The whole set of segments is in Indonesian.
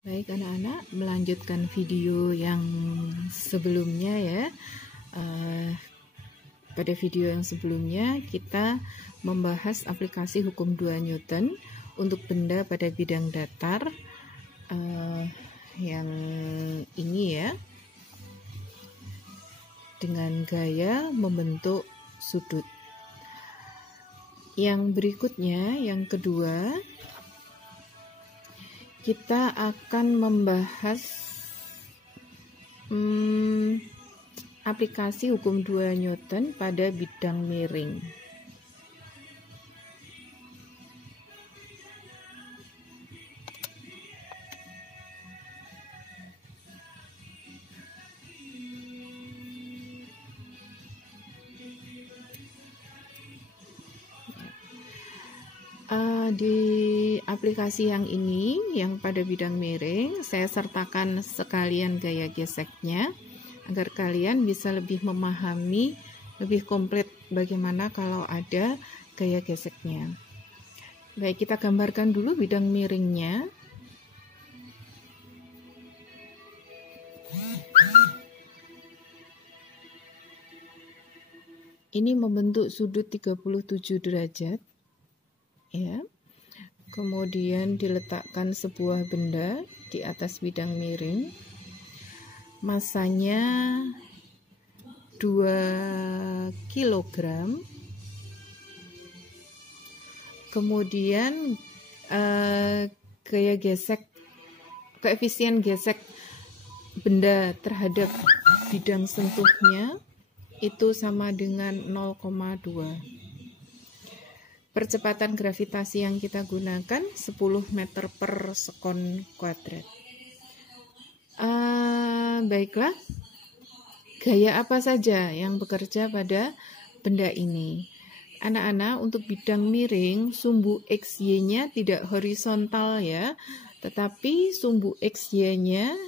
Baik anak-anak, melanjutkan video yang sebelumnya ya. Pada video yang sebelumnya kita membahas aplikasi hukum 2 Newton untuk benda pada bidang datar. Yang ini ya, dengan gaya membentuk sudut. Yang berikutnya, yang kedua, kita akan membahas aplikasi hukum 2 Newton pada bidang miring. Di aplikasi yang ini, yang pada bidang miring, saya sertakan sekalian gaya geseknya agar kalian bisa lebih memahami lebih komplit bagaimana kalau ada gaya geseknya. Baik, kita gambarkan dulu bidang miringnya. Ini membentuk sudut 37 derajat. Ya. Kemudian diletakkan sebuah benda di atas bidang miring. Masanya 2 kg. Kemudian gaya gesek, koefisien gesek benda terhadap bidang sentuhnya itu sama dengan 0,2. Percepatan gravitasi yang kita gunakan 10 meter per sekon kuadrat. Baiklah, gaya apa saja yang bekerja pada benda ini? Anak-anak, untuk bidang miring, sumbu XY-nya tidak horizontal ya, tetapi sumbu XY-nya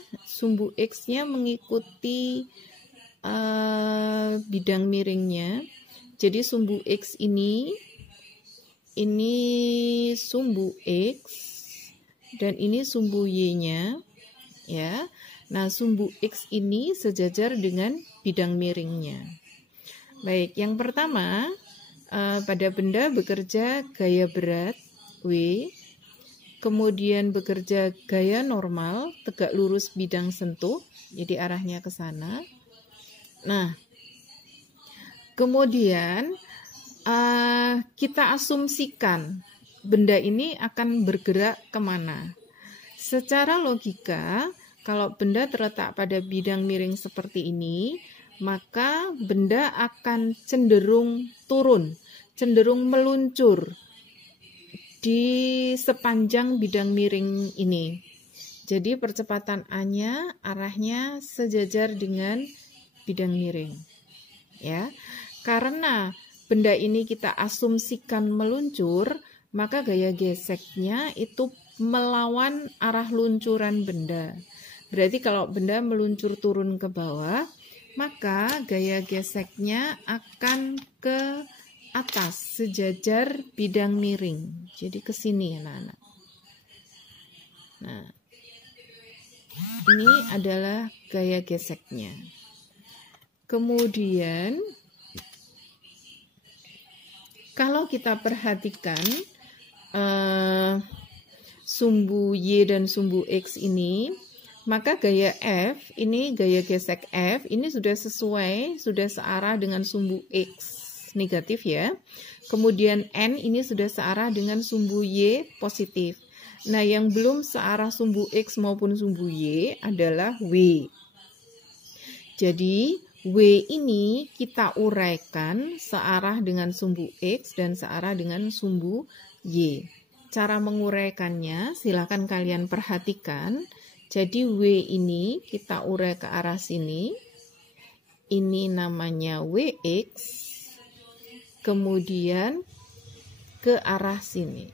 mengikuti bidang miringnya. Jadi sumbu X ini sumbu X dan ini sumbu Y-nya ya. Nah, sumbu X ini sejajar dengan bidang miringnya. Baik, yang pertama pada benda bekerja gaya berat W, kemudian bekerja gaya normal tegak lurus bidang sentuh, jadi arahnya ke sana. Nah, kemudian kita asumsikan benda ini akan bergerak kemana. Secara logika, kalau benda terletak pada bidang miring seperti ini, maka benda akan cenderung turun, cenderung meluncur di sepanjang bidang miring ini. Jadi percepatan A-nya arahnya sejajar dengan bidang miring. Ya, karena benda ini kita asumsikan meluncur, maka gaya geseknya itu melawan arah luncuran benda. Berarti kalau benda meluncur turun ke bawah, maka gaya geseknya akan ke atas, sejajar bidang miring. Jadi ke sini anak-anak. Nah, ini adalah gaya geseknya. Kemudian kalau kita perhatikan sumbu Y dan sumbu X ini, maka gaya F, ini gaya gesek F, ini sudah sesuai, sudah searah dengan sumbu X negatif ya. Kemudian N ini sudah searah dengan sumbu Y positif. Nah, yang belum searah sumbu X maupun sumbu Y adalah W. Jadi, W ini kita uraikan searah dengan sumbu X dan searah dengan sumbu Y. Cara menguraikannya silakan kalian perhatikan. Jadi W ini kita urai ke arah sini. Ini namanya WX. Kemudian ke arah sini.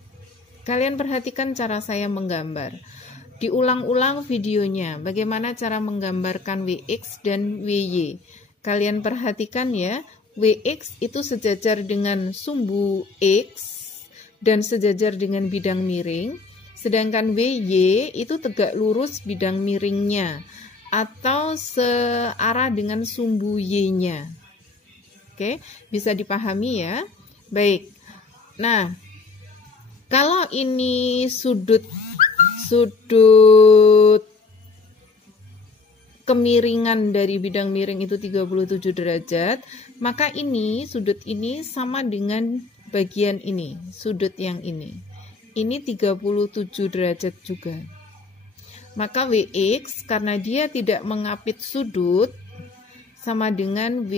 Kalian perhatikan cara saya menggambar. Diulang-ulang videonya, bagaimana cara menggambarkan WX dan WY. Kalian perhatikan ya, WX itu sejajar dengan sumbu X dan sejajar dengan bidang miring. Sedangkan WY itu tegak lurus bidang miringnya atau searah dengan sumbu Y-nya. Oke, bisa dipahami ya. Baik. Nah, kalau ini sudut kemiringan dari bidang miring itu 37 derajat, maka ini sudut ini sama dengan bagian ini, sudut yang ini. Ini 37 derajat juga. Maka WX karena dia tidak mengapit sudut sama dengan W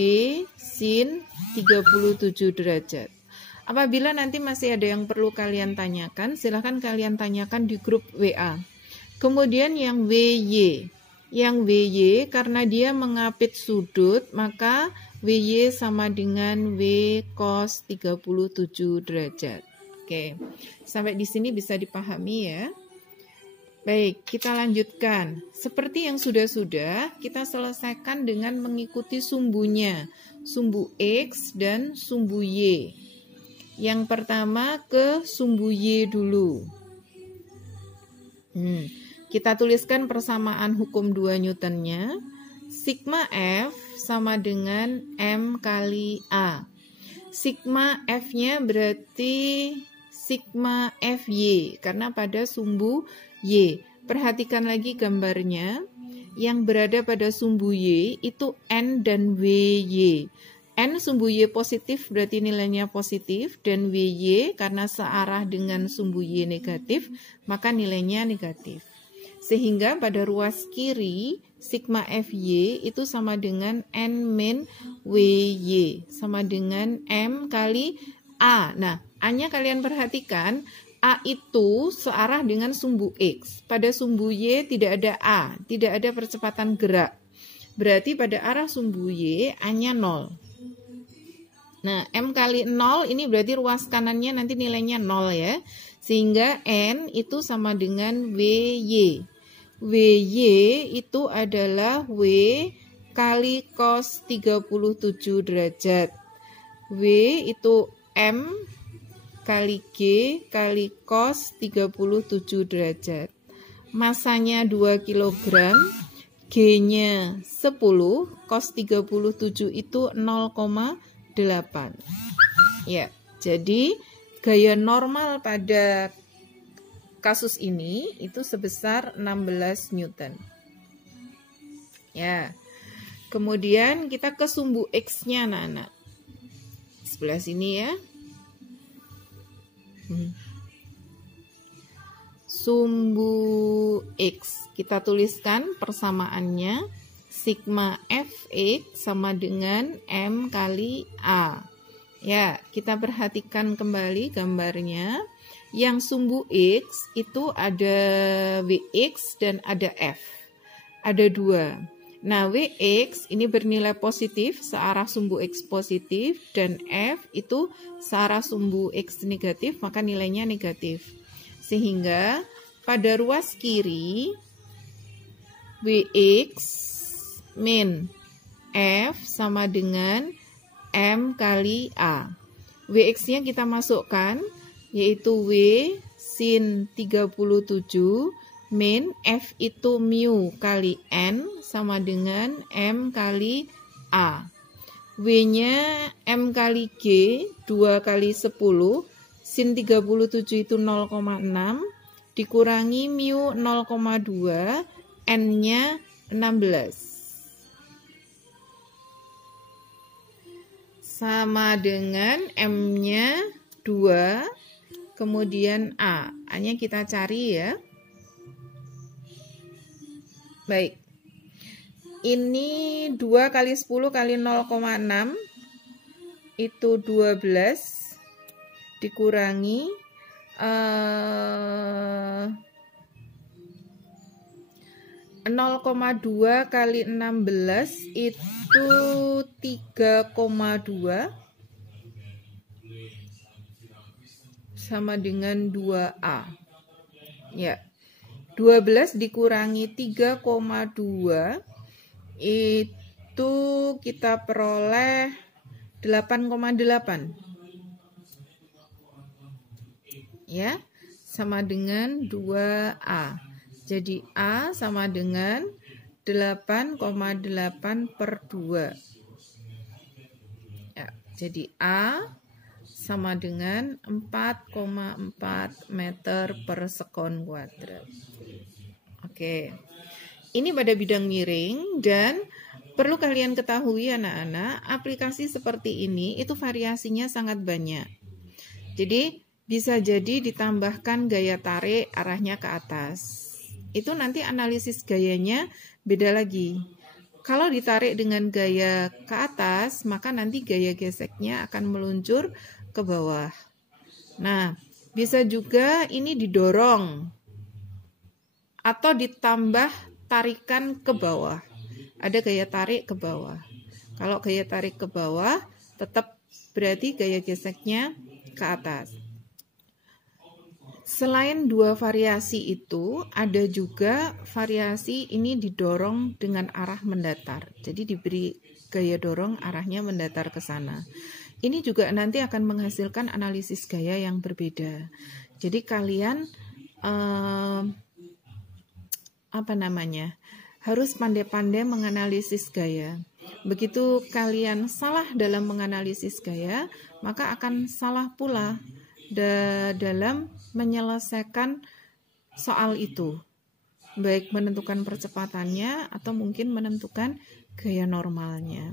sin 37 derajat. Apabila nanti masih ada yang perlu kalian tanyakan, silahkan kalian tanyakan di grup WA. Kemudian yang WY. Yang WY karena dia mengapit sudut, maka WY sama dengan W cos 37 derajat. Oke, sampai di sini bisa dipahami ya. Baik, kita lanjutkan. Seperti yang sudah-sudah, kita selesaikan dengan mengikuti sumbunya. Sumbu X dan sumbu Y. Yang pertama ke sumbu Y dulu. Kita tuliskan persamaan hukum 2 Newtonnya. Sigma F sama dengan M kali A. Sigma F-nya berarti sigma FY, karena pada sumbu Y. Perhatikan lagi gambarnya. Yang berada pada sumbu Y itu N dan WY. N sumbu Y positif berarti nilainya positif, dan WY karena searah dengan sumbu Y negatif, maka nilainya negatif. Sehingga pada ruas kiri, sigma FY itu sama dengan N min WY, sama dengan M kali A. Nah, A-nya kalian perhatikan, A itu searah dengan sumbu X. Pada sumbu Y tidak ada A, tidak ada percepatan gerak. Berarti pada arah sumbu Y, A-nya 0. Nah, M kali 0 ini berarti ruas kanannya nanti nilainya 0 ya. Sehingga N itu sama dengan WY. WY itu adalah W kali cos 37 derajat. W itu M kali G kali cos 37 derajat. Masanya 2 kg, G-nya 10, cos 37 itu 0,8. Ya, jadi gaya normal pada kasus ini itu sebesar 16 Newton. Ya. Kemudian kita ke sumbu X-nya anak-anak. Sebelah sini ya. Sumbu X, kita tuliskan persamaannya sigma Fx sama dengan M kali A. Ya, kita perhatikan kembali gambarnya. Yang sumbu X itu ada Wx dan ada F. Ada 2. Nah, Wx ini bernilai positif searah sumbu X positif, dan F itu searah sumbu X negatif, maka nilainya negatif. Sehingga pada ruas kiri Wx min F sama dengan M kali A. Wx-nya kita masukkan, yaitu W sin 37 min F itu mu kali N sama dengan M kali A. W-nya M kali G 2 kali 10, sin 37 itu 0,6, dikurangi mu 0,2, N-nya 16. Sama dengan M-nya 2, kemudian A. A-nya kita cari ya. Baik. Ini 2 kali 10 kali 0,6 itu 12 dikurangi 0,2 kali 16 itu 3,2 sama dengan 2A. Ya. 12 dikurangi 3,2 itu kita peroleh 8,8. Ya. sama dengan 2A. Jadi A sama dengan 8,8 per 2. Ya, jadi A sama dengan 4,4 meter per sekon kuadrat. Oke, ini pada bidang miring, dan perlu kalian ketahui anak-anak, aplikasi seperti ini itu variasinya sangat banyak. Jadi bisa jadi ditambahkan gaya tarik arahnya ke atas. Itu nanti analisis gayanya beda lagi. Kalau ditarik dengan gaya ke atas, maka nanti gaya geseknya akan meluncur ke bawah. Nah, bisa juga ini didorong atau ditambah tarikan ke bawah. Ada gaya tarik ke bawah. Kalau gaya tarik ke bawah, tetap berarti gaya geseknya ke atas. Selain dua variasi itu, ada juga variasi ini didorong dengan arah mendatar. Jadi diberi gaya dorong arahnya mendatar ke sana. Ini juga nanti akan menghasilkan analisis gaya yang berbeda. Jadi kalian harus pandai-pandai menganalisis gaya. Begitu kalian salah dalam menganalisis gaya, maka akan salah pula dalam menyelesaikan soal itu, baik menentukan percepatannya atau mungkin menentukan gaya normalnya.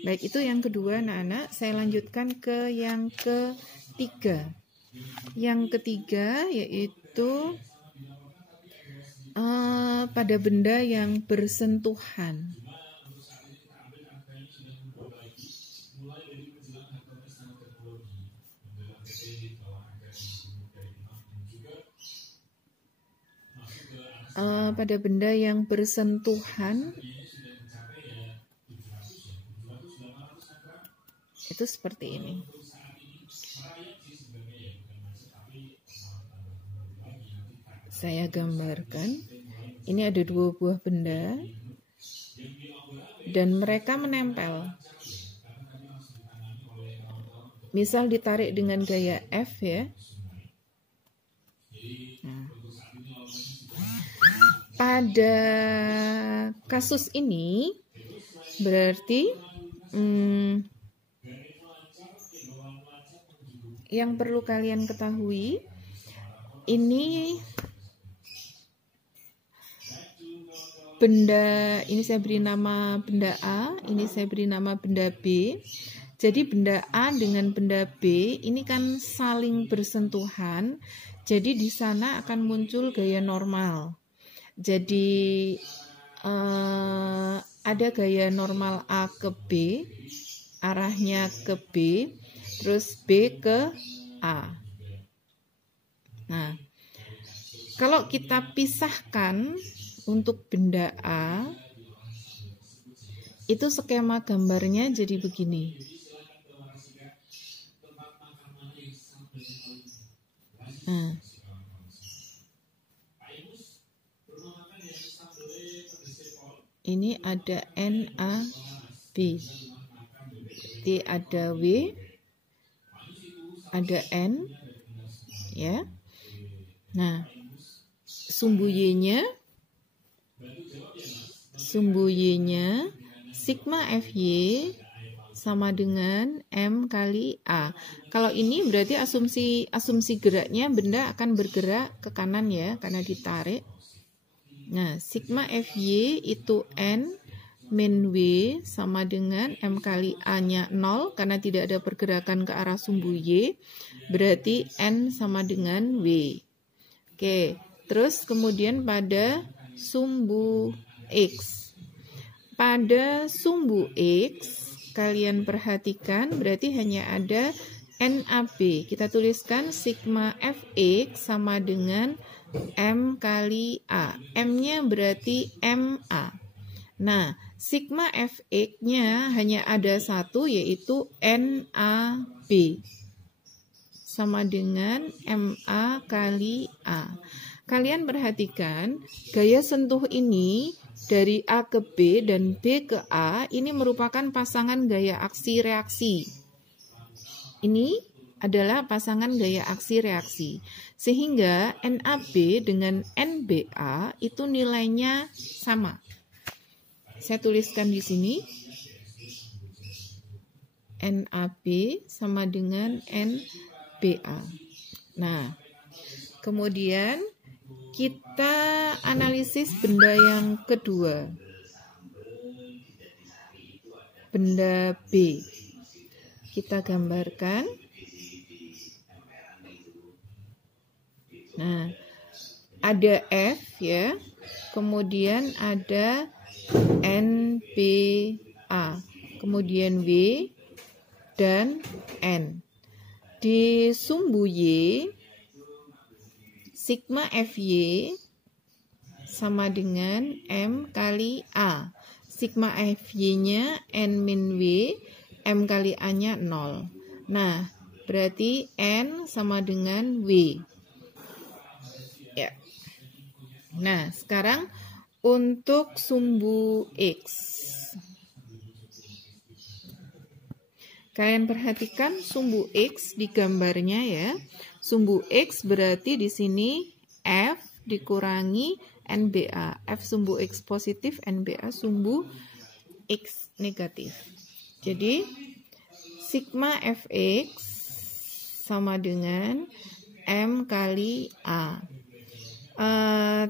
Baik, itu yang kedua anak-anak. Saya lanjutkan ke yang ketiga. Yang ketiga yaitu pada benda yang bersentuhan. Pada benda yang bersentuhan itu seperti ini. Saya gambarkan. Ini ada dua buah benda dan mereka menempel. Misal ditarik dengan gaya F ya. Nah, pada kasus ini berarti yang perlu kalian ketahui, ini benda, ini saya beri nama benda A, ini saya beri nama benda B. Jadi benda A dengan benda B ini kan saling bersentuhan. Jadi di sana akan muncul gaya normal. Jadi ada gaya normal A ke B, arahnya ke B, terus B ke A. Nah, kalau kita pisahkan untuk benda A, itu skema gambarnya jadi begini. Nah, ini ada NAB, T ada W, ada N, ya. Nah, sumbu Y-nya sigma FY sama dengan M kali A. Kalau ini berarti asumsi geraknya benda akan bergerak ke kanan ya, karena ditarik. Nah, sigma FY itu N min W sama dengan M kali A-nya 0, karena tidak ada pergerakan ke arah sumbu Y, berarti N sama dengan W. Oke, terus kemudian pada sumbu X. Pada sumbu X, kalian perhatikan berarti hanya ada NAB. Kita tuliskan sigma Fx sama dengan M kali A. M-nya berarti MA. Nah, sigma Fx-nya hanya ada satu, yaitu NAB. Sama dengan MA kali A. Kalian perhatikan, gaya sentuh ini dari A ke B dan B ke A ini merupakan pasangan gaya aksi reaksi. Ini adalah pasangan gaya aksi reaksi. Sehingga NAB dengan NBA itu nilainya sama. Saya tuliskan di sini. NAB sama dengan NBA. Nah, kemudian kita analisis benda yang kedua. Benda B. Kita gambarkan. Nah, ada F ya. Kemudian ada NBA. Kemudian W dan N. Di sumbu Y, sigma FY sama dengan M kali A. Sigma FY-nya N min W, M kali A-nya 0. Nah, berarti N sama dengan W. Ya. Nah, sekarang untuk sumbu X. Kalian perhatikan sumbu X di gambarnya ya. Sumbu X berarti di sini F dikurangi NBA. F sumbu X positif, NBA sumbu X negatif. Jadi, sigma Fx sama dengan M kali A.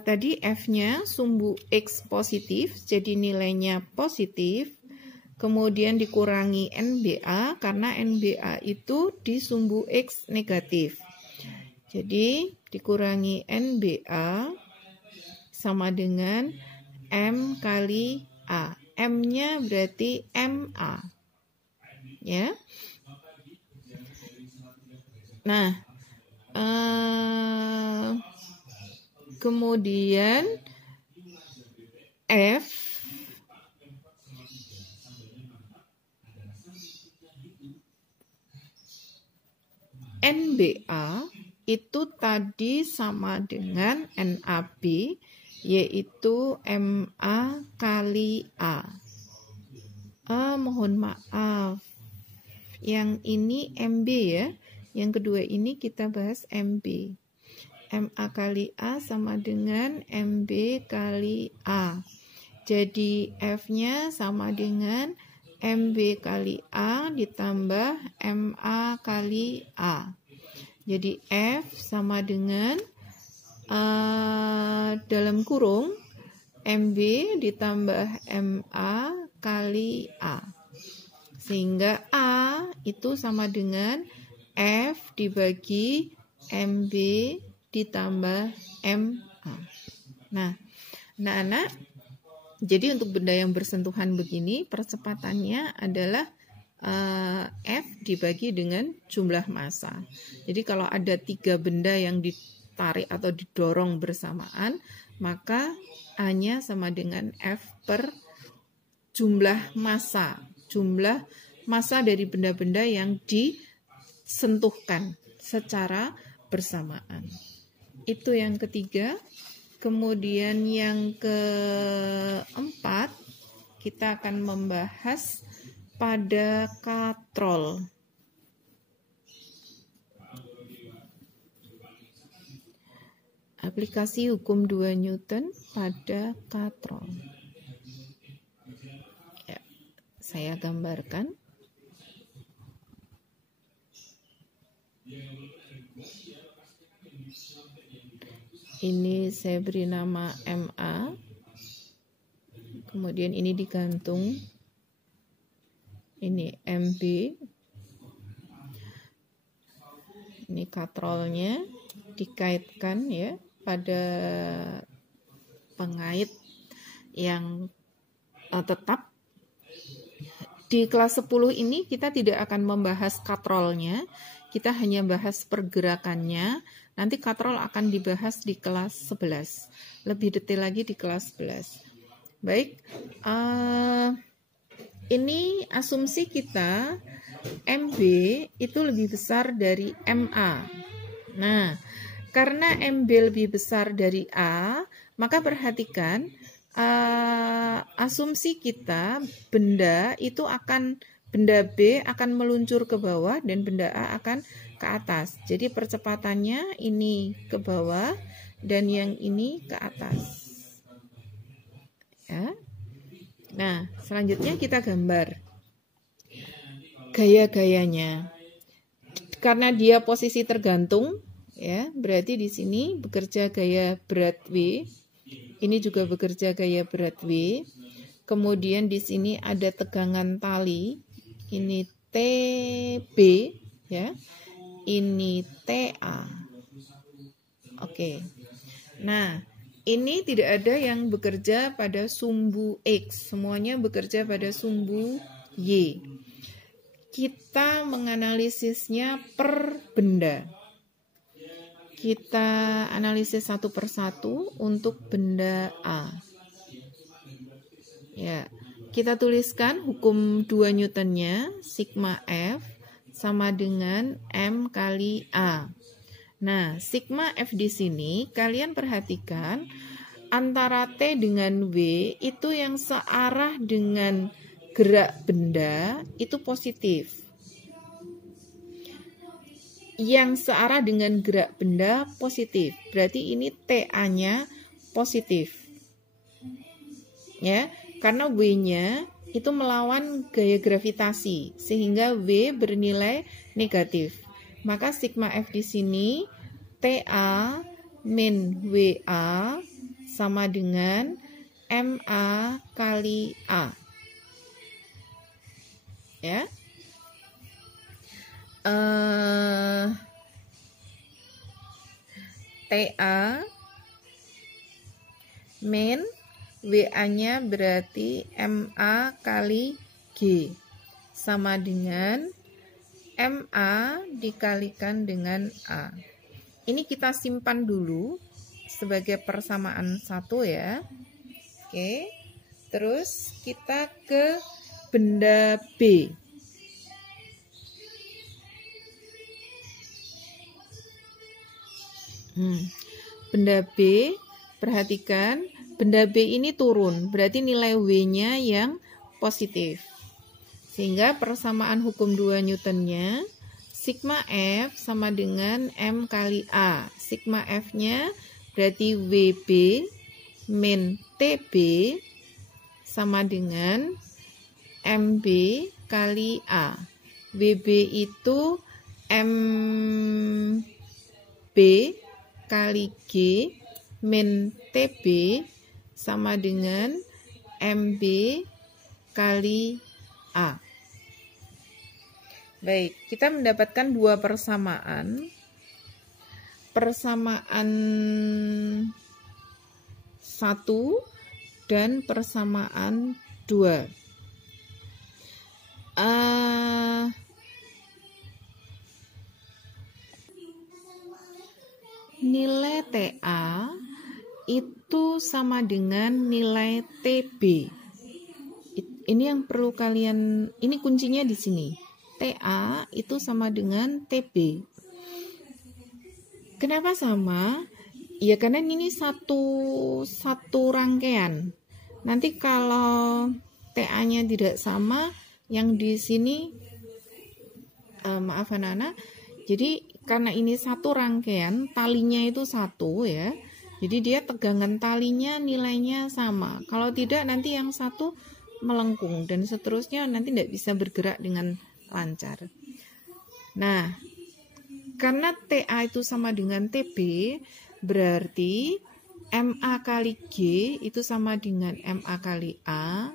Tadi F-nya sumbu X positif, jadi nilainya positif. Kemudian dikurangi NBA, karena NBA itu di sumbu X negatif. Jadi, dikurangi NBA sama dengan M kali A. M-nya berarti MA. Ya. Nah, kemudian F NBA itu tadi sama dengan NAB, yaitu MA kali A. Mohon maaf, yang ini MB ya, yang kedua ini kita bahas MB. MA kali A sama dengan MB kali A. Jadi F-nya sama dengan MB kali A ditambah MA kali A. Jadi F sama dengan dalam kurung MB ditambah MA kali A. Sehingga A itu sama dengan F dibagi MB ditambah MA. Nah, anak-anak, jadi untuk benda yang bersentuhan begini, percepatannya adalah F dibagi dengan jumlah massa. Jadi kalau ada 3 benda yang ditarik atau didorong bersamaan, maka A-nya sama dengan F per jumlah massa. Jumlah massa dari benda-benda yang disentuhkan secara bersamaan. Itu yang ketiga. Kemudian yang keempat, kita akan membahas pada katrol. Aplikasi hukum 2 Newton pada katrol. Ya, saya gambarkan. Ini saya beri nama MA. Kemudian ini digantung. Ini MB. Ini katrolnya dikaitkan ya pada pengait yang tetap. Di kelas 10 ini kita tidak akan membahas katrolnya. Kita hanya bahas pergerakannya. Nanti katrol akan dibahas di kelas 11. Lebih detail lagi di kelas 11. Baik, ini asumsi kita MB itu lebih besar dari MA. Nah, karena MB lebih besar dari A, maka perhatikan asumsi kita benda B akan meluncur ke bawah dan benda A akan ke atas. Jadi percepatannya ini ke bawah dan yang ini ke atas. Ya. Nah, selanjutnya kita gambar gaya-gayanya. Karena dia posisi tergantung, ya, berarti di sini bekerja gaya berat W. Ini juga bekerja gaya berat W. Kemudian di sini ada tegangan tali. Ini TB, ya. Ini TA. Oke. Nah, ini tidak ada yang bekerja pada sumbu X. Semuanya bekerja pada sumbu Y. Kita menganalisisnya per benda. Kita analisis satu persatu untuk benda A. Ya, kita tuliskan hukum 2 Newtonnya, sigma F sama dengan M kali A. Nah, sigma F di sini kalian perhatikan antara T dengan W itu yang searah dengan gerak benda itu positif. Yang searah dengan gerak benda positif. Berarti ini TA-nya positif. Ya, karena W-nya itu melawan gaya gravitasi sehingga W bernilai negatif. Maka sigma F di sini TA min WA sama dengan MA kali A. Ya. TA min WA-nya berarti MA kali G sama dengan MA dikalikan dengan A. Ini kita simpan dulu sebagai persamaan 1 ya. Oke. Terus kita ke benda B. Benda B, perhatikan benda B ini turun, berarti nilai W-nya yang positif. Sehingga persamaan hukum 2 Newtonnya sigma F sama dengan M kali A. Sigma F-nya berarti WB min TB sama dengan MB kali A. WB itu MB kali G min TB sama dengan MB kali A. Baik, kita mendapatkan 2 persamaan. Persamaan 1 dan persamaan 2. Nilai TA itu sama dengan nilai TB. Ini yang perlu kalian, ini kuncinya di sini. TA itu sama dengan TB. Kenapa sama? Ya karena ini satu rangkaian. Nanti kalau TA-nya tidak sama, yang di sini maaf anak-anak. Jadi karena ini satu rangkaian, talinya itu satu ya. Jadi dia tegangan talinya nilainya sama. Kalau tidak nanti yang satu melengkung dan seterusnya nanti tidak bisa bergerak dengan lancar. Nah, karena TA itu sama dengan TB, berarti MA kali G itu sama dengan MA kali A.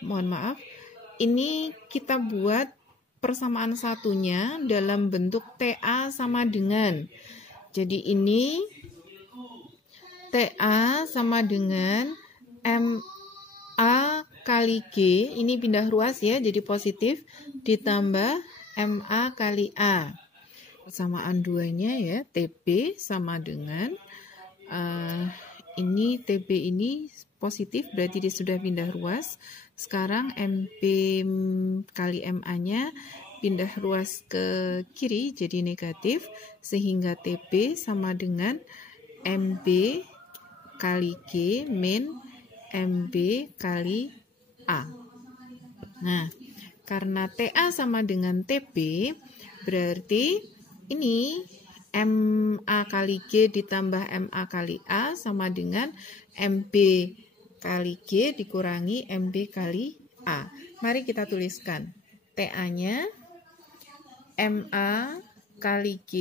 Mohon maaf, ini kita buat persamaan satunya dalam bentuk TA sama dengan. Jadi ini TA sama dengan MA kali G, ini pindah ruas ya, jadi positif, ditambah MA kali A. Persamaan 2-nya ya, TB sama dengan, ini TB ini positif, berarti dia sudah pindah ruas. Sekarang MB kali MA-nya pindah ruas ke kiri, jadi negatif, sehingga TB sama dengan MB kali G min MB kali A. Nah, Karena TA sama dengan TB, berarti ini MA kali G ditambah MA kali A sama dengan MB kali G dikurangi MB kali A. Mari kita tuliskan. TA-nya MA kali G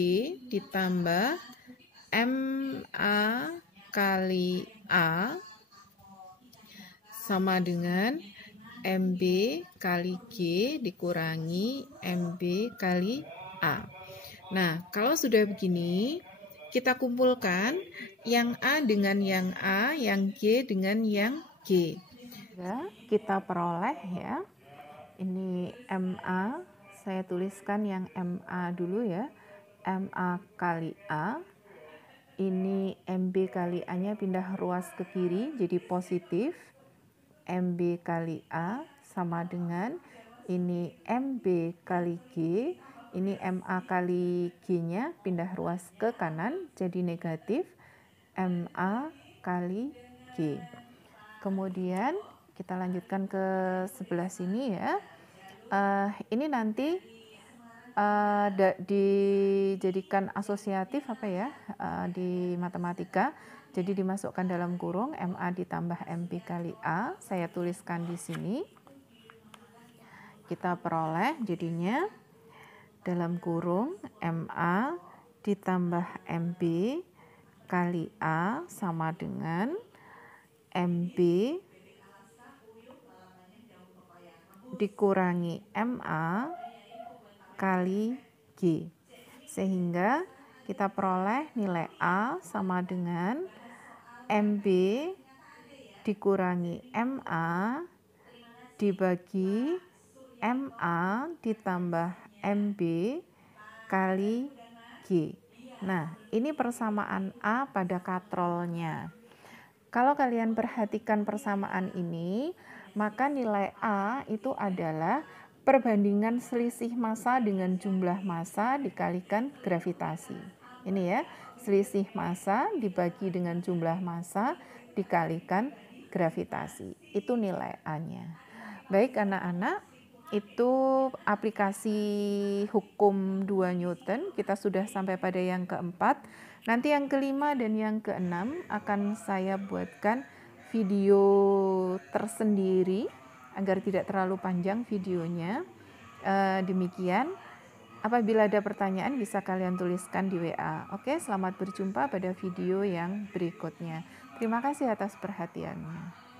ditambah MA kali A sama dengan MB kali G dikurangi MB kali A. Nah, kalau sudah begini, kita kumpulkan yang A dengan yang A, yang G dengan yang G. Ya, kita peroleh ya. Ini MA, saya tuliskan yang MA dulu ya. MA kali A. Ini MB kali A-nya pindah ruas ke kiri, jadi positif. MB kali A sama dengan ini MB kali G, ini MA kali G-nya pindah ruas ke kanan jadi negatif MA kali G. Kemudian kita lanjutkan ke sebelah sini ya. Ini nanti dijadikan asosiatif apa ya di matematika. Jadi dimasukkan dalam kurung MA ditambah MB kali A. Saya tuliskan di sini. Kita peroleh jadinya dalam kurung MA ditambah MB kali A sama dengan MB dikurangi MA kali G. Sehingga kita peroleh nilai A sama dengan MB dikurangi MA dibagi MA ditambah MB kali G. Nah, ini persamaan A pada katrolnya. Kalau kalian perhatikan persamaan ini, maka nilai A itu adalah perbandingan selisih massa dengan jumlah massa dikalikan gravitasi. Ini ya, selisih massa dibagi dengan jumlah massa dikalikan gravitasi. Itu nilai A-nya. Baik anak-anak, itu aplikasi hukum 2 Newton. Kita sudah sampai pada yang keempat. Nanti yang kelima dan yang keenam akan saya buatkan video tersendiri agar tidak terlalu panjang videonya. Demikian. Apabila ada pertanyaan bisa kalian tuliskan di WA. Oke, selamat berjumpa pada video yang berikutnya. Terima kasih atas perhatiannya.